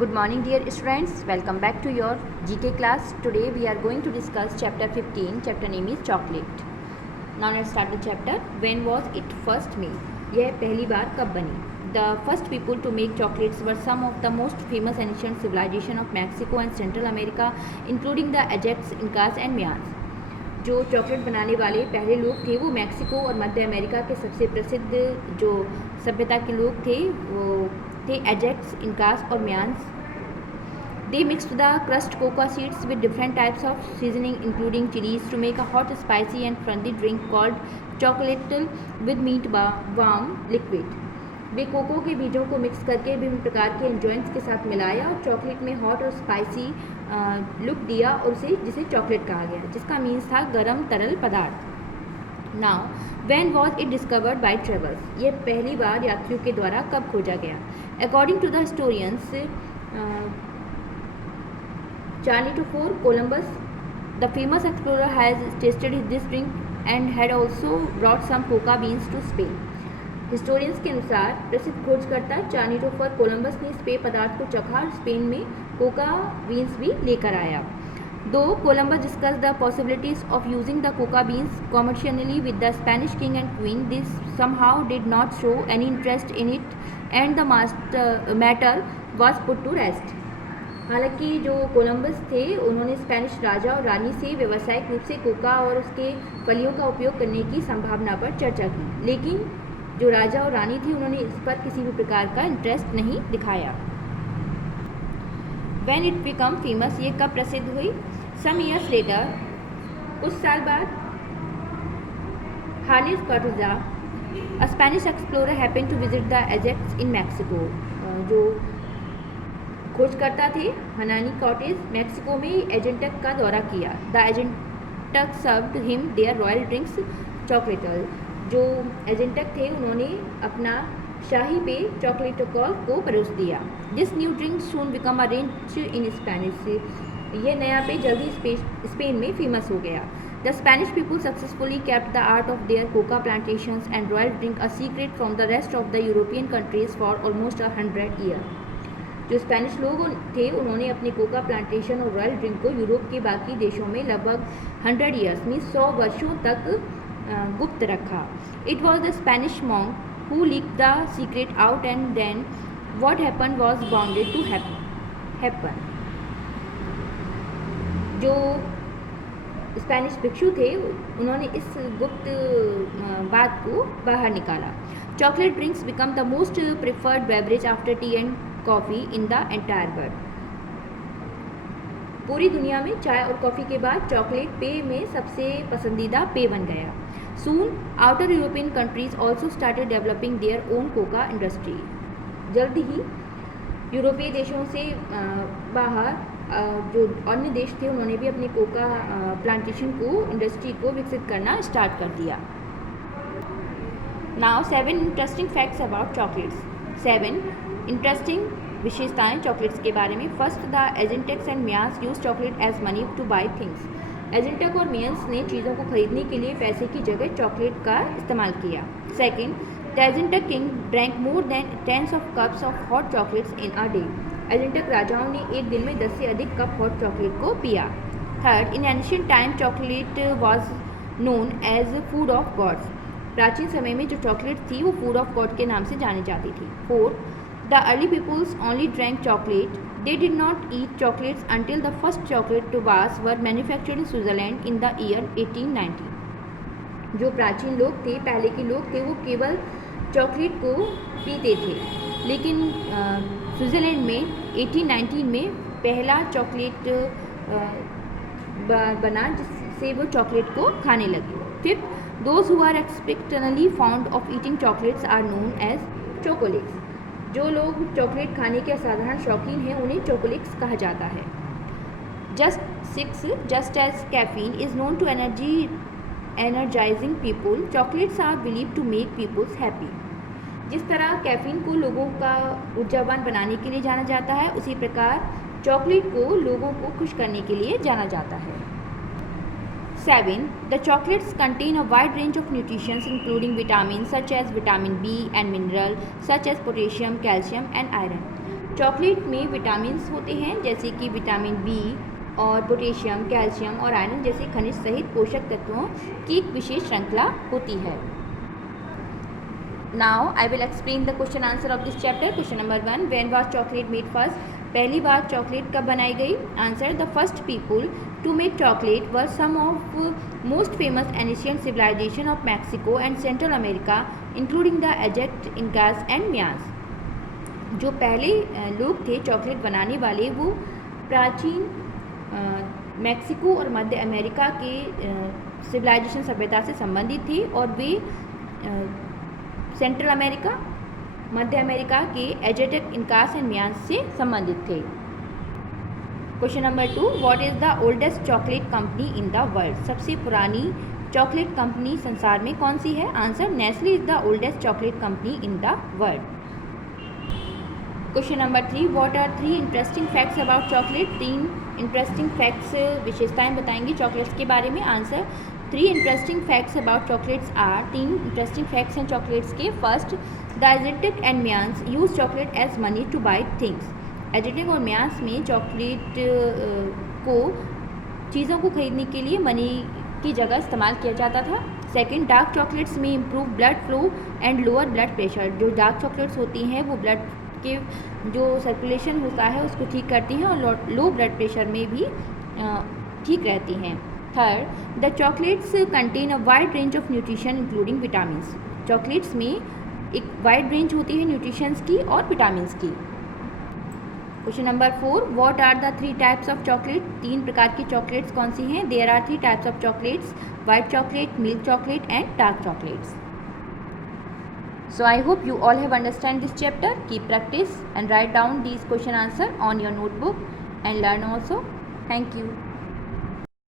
Good morning dear students, welcome back to your GK class. Today we are going to discuss chapter 15. Chapter name is chocolate. Now let's start the chapter. When was it first made? यह पहली बार कब बनी? The first people to make chocolates were some of the most famous ancient civilization of Mexico and Central America, including the Aztecs, Incas and Mayans. जो chocolate बनाने वाले पहले लोग थे वो मैक्सिको और मध्य अमेरिका के सबसे प्रसिद्ध जो सभ्यता के लोग थे वो थे एजेक्ट्स, इनकास और म्यांस. They mixed the crushed cocoa seeds with different types of seasoning including chilies to make a hot, spicy and frondy drink called chocolate with meat warm liquid. वे कोको के बीजों को मिक्स करके विभिन्न प्रकार के एंजॉइंट्स के साथ मिलाया और चॉकलेट में हॉट और स्पाइसी लुक दिया और जिसे चॉकलेट कहा गया, जिसका मीन्स था गर्म तरल पदार्थ. Now when was it discovered by travels? ये पहली बार यात्रियों के द्वारा कब खोजा गया? According to the historians Charlie Tuford, Columbus, the famous explorer, has tasted this drink and had also brought some coca beans to Spain. Historians के अनुसार प्रसिद्ध खोजकर्ता चार्ली टोफर कोलंबस ने इस पेय पदार्थ को चखा और स्पेन में कोका बीन्स भी लेकर आया. Though Columbus discuss the possibilities of using the coca beans commercially with the Spanish king and queen, this somehow did not show any interest in it and the matter was put to rest. हालांकि जो Columbus थे उन्होंने Spanish राजा और रानी से व्यावसायिक रूप से Coca और उसके फलियों का उपयोग करने की संभावना पर चर्चा की, लेकिन जो राजा और रानी थी उन्होंने इस पर किसी भी प्रकार का इंटरेस्ट नहीं दिखाया. When it became famous, ये कब प्रसिद्ध हुई? Some years later, कुछ साल बाद, harness कॉर्टेजा, a Spanish explorer, happened to visit the Aztecs in Mexico. जो खोजकर्ता थे हनानी कॉर्टेज, मैक्सिको में एजेंटक का दौरा किया. The Aztecs served him their royal drinks chocolatl. जो एजेंटक थे उन्होंने अपना शाही पेय चॉकलेटोकॉल को परोस दिया. This new drink soon become a range in Spanish. यह नया पेय जल्दी स्पेन में फेमस हो गया. The Spanish people successfully kept the art of their Coca plantations and royal drink a secret from the rest of the European countries for almost 100 year. जो Spanish लोग थे उन्होंने अपने कोका प्लांटेशन और royal drink को Europe के बाकी देशों में लगभग 100 ईयर्स में 100 वर्षों तक गुप्त रखा. It was the Spanish monk who leak the secret out and then what happen was bounded to happen. जो स्पेनिश भिक्षु थे उन्होंने इस गुप्त बात को बाहर निकाला. Chocolate drinks become the most preferred beverage after tea and coffee in the entire world. पूरी दुनिया में चाय और कॉफ़ी के बाद चॉकलेट पेय में सबसे पसंदीदा पेय बन गया. Soon other European countries also started developing their own cocoa industry. जल्द ही यूरोपीय देशों से बाहर जो अन्य देश थे उन्होंने भी अपने कोका प्लांटेशन को इंडस्ट्री को विकसित करना स्टार्ट कर दिया. Now 7 interesting facts about chocolates. 7 interesting विशेषताएं चॉकलेट्स के बारे में. First, the Aztecs and Mayans use chocolate as money to buy things. Aztecs और म्यांस ने चीज़ों को खरीदने के लिए पैसे की जगह चॉकलेट का इस्तेमाल किया. सेकेंड, द एजेंटक king drank more than 10 of cups of hot chocolates in a day. एजेंटक राजाओं ने एक दिन में 10 से अधिक कप हॉट चॉकलेट को पिया. Third, in ancient time chocolate was known as food of gods. प्राचीन समय में जो चॉकलेट थी वो फूड ऑफ गॉड के नाम से जानी जाती थी. Fourth, the early peoples only drank chocolate. They did not eat chocolates until the first chocolate bars were manufactured in Switzerland in the year 1890. जो प्राचीन लोग थे, पहले के लोग थे, वो केवल चॉकलेट को पीते थे, लेकिन स्विट्ज़रलैंड में 1819 में पहला चॉकलेट बना जिससे वो चॉकलेट को खाने लगे. Fifth, those who are exceptionally fond of eating chocolates are known as chocolics. जो लोग चॉकलेट खाने के असाधारण शौकीन हैं उन्हें चॉकोलिक्स कहा जाता है. Just as caffeine is known to energizing people, chocolates are believe to make peoples happy. जिस तरह कैफीन को लोगों का ऊर्जावान बनाने के लिए जाना जाता है, उसी प्रकार चॉकलेट को लोगों को खुश करने के लिए जाना जाता है. 7. The chocolates contain a wide range of nutrients including vitamins such as vitamin B and mineral such as potassium, calcium and iron. Chocolate में विटामिन्स होते हैं जैसे कि विटामिन बी और पोटेशियम, कैल्शियम और आयरन जैसे खनिज सहित पोषक तत्वों की एक विशेष श्रृंखला होती है। Now I will explain the question answer of this chapter. Question number 1, when was chocolate made first? पहली बार चॉकलेट कब बनाई गई? Answer, the first people to make chocolate were some of most famous ancient civilization of Mexico and central America including the एजेक्ट, Incas and Mayas. जो पहले लोग थे चॉकलेट बनाने वाले वो प्राचीन मैक्सिको और मध्य अमेरिका के सिविलाइजेशन सभ्यता से संबंधित थे और वे सेंट्रल अमेरिका, मध्य अमेरिका के एजेटेक, इंकास एंड मियास से संबंधित थे। Question number 2, what is the oldest chocolate company in the world? सबसे पुरानी चॉकलेट कंपनी संसार में कौन सी है? Answer, Nestle is the oldest chocolate company in the world. Question number 3, what are 3 interesting facts about chocolate? 3 interesting facts, विशेषताएं बताएंगे chocolates के बारे में। Answer, 3 interesting facts about chocolates are, 3 interesting facts हैं चॉकलेट्स के। First, the Aztec and Mayas use chocolate as money to buy things. Aztec और Mayas में chocolate को चीज़ों को खरीदने के लिए मनी की जगह इस्तेमाल किया जाता था। सेकेंड, डार्क चॉकलेट्स में improve blood flow and lower blood pressure. जो डार्क चॉकलेट्स होती हैं वो ब्लड के जो सर्कुलेशन होता है उसको ठीक करती हैं और लो ब्लड प्रेशर में भी ठीक रहती हैं। Third, the chocolates contain a wide range of nutrition including vitamins. Chocolates में एक वाइड रेंज होती है न्यूट्रिशंस की और विटामिन्स की। Question number 4, what are the 3 types of chocolate? 3 प्रकार की चॉकलेट्स कौन सी हैं? There are 3 types of chocolates, white chocolate, milk chocolate and dark chocolates. So I hope you all have understand this chapter. Keep practice and write down these question answer on your notebook and learn also. Thank you.